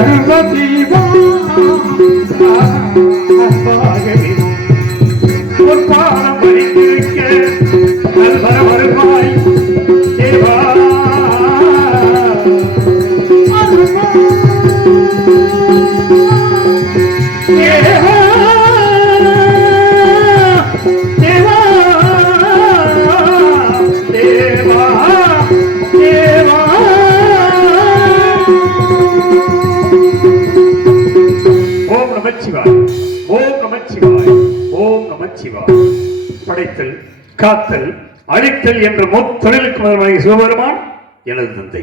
ಸರ್ವಜೀವ ಸರ್ವಜೀವ ஓம் படைத்தல் காத்தல் அழித்தல் என்ற முத்தொழிலுக்கு முதல்வனை சிவபெருமான் எனது தந்தை.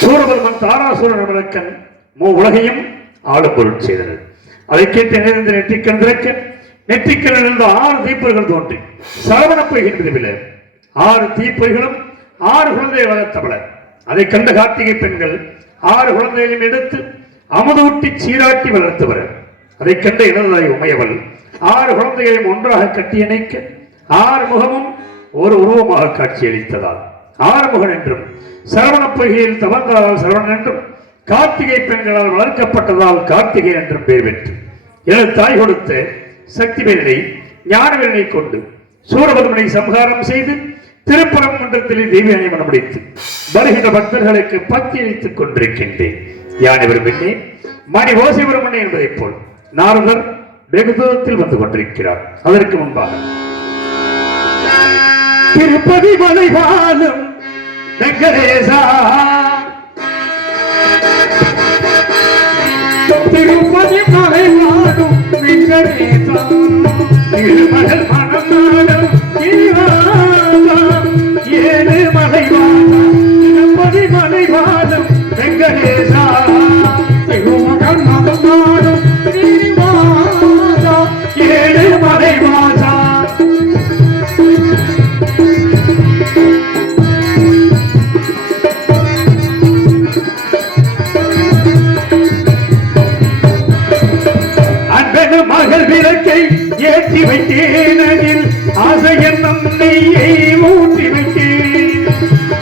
சூரபெருமன் தாராசூரன் விளக்கன் மூ உலகையும் ஆளும் பொருள் செய்தனர். அதை கேட்டு நிறைந்த நெற்றிக்கண் திறக்க நெற்றிக்கண் இருந்த ஆறு தீப்பொறிகள் தோன்றி சரவண பொய்கின்றதில் ஆறு தீப்பொறிகளும் ஆறு குழந்தை வளர்த்தவள அதை கண்ட கார்த்திகை பெண்கள் ஆறு குழந்தைகளையும் எடுத்து அமுதூட்டி சீராட்டி வளர்த்தவர் அதை கண்ட இளதாய் உமையவள் ஆறு குழந்தைகளையும் ஒன்றாக கட்டியணைக்க ஆறுமுகமும் ஆறு முகமும் ஒரு உருவமாக காட்சியளித்ததால். ஆறுமுகன் என்றும் சரவண பொய்கையில் தவந்தால் சரவணன் என்றும் கார்த்திகை பெண்களால் வளர்க்கப்பட்டதால் கார்த்திகை என்றும் பெயர் பெற்று எனது தாய் கொடுத்த சக்தி வேலனை ஞானவேலனை கொண்டு சூரபத்மனை சம்ஹாரம் செய்து திருப்பரங்குன்றத்திலே தெய்வ அணிமணம் மனமுடித்து வருகின்ற பக்தர்களுக்கு பக்தி அளித்துக் கொண்டிருக்கின்றேன். யானை விரும்பினேன் மணி ஓசைவரமணி என்பதைப் போல். நாரதர் வெகு தூரத்தில் வந்து கொண்டிருக்கிறார். அதற்கு முன்பாக. திருப்பதி மலை வாழும் வெங்கடேசா. திருப்பதி அன்பென விளக்கை ஏற்றி வைத்தேன் அதில் ஆசை என்னும் ஊற்றி வைத்தேன்.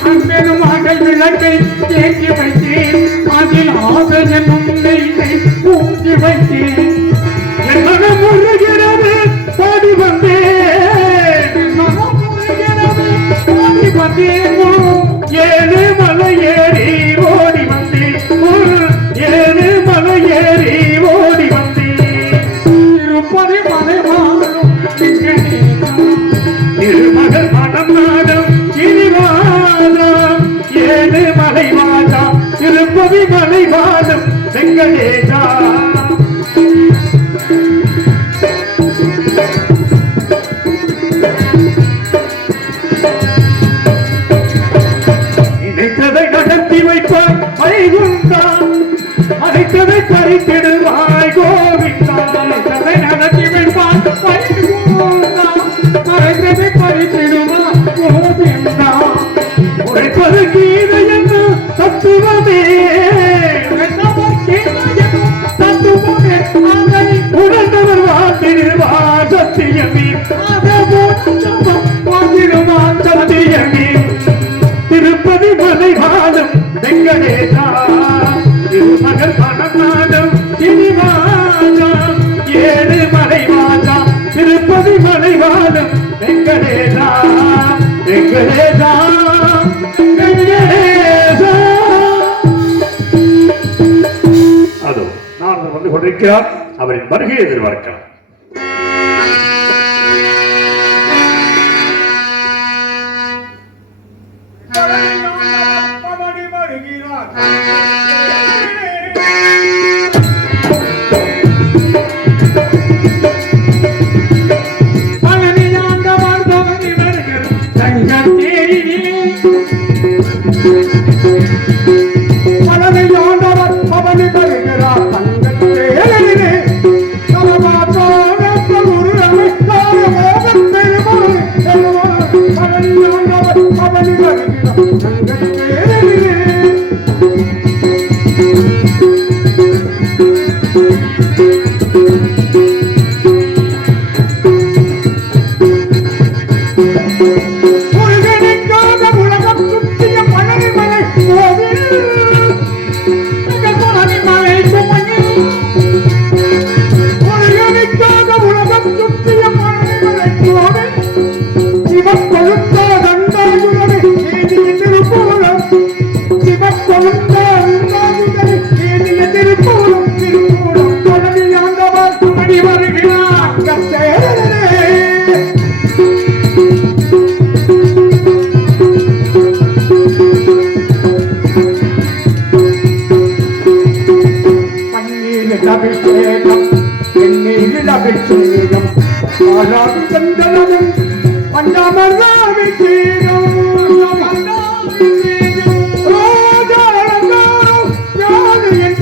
அன்பெனும் மகள் விளக்கை ஏற்றி வைத்தேன். அதில் ஆசையன் என்னும் ஊற்றி வைத்தேன். வெங்கடேசா வெங்கடேசா வெங்கடேசா. அதோ நான் வந்து கொண்டிருக்கிறார். அவரின் வருகை எதிர்பார்க்கலாம். வருகிறார். செந்தனமும் பண்டாமர்தாவி கீழும் ரோஜா யாரு என்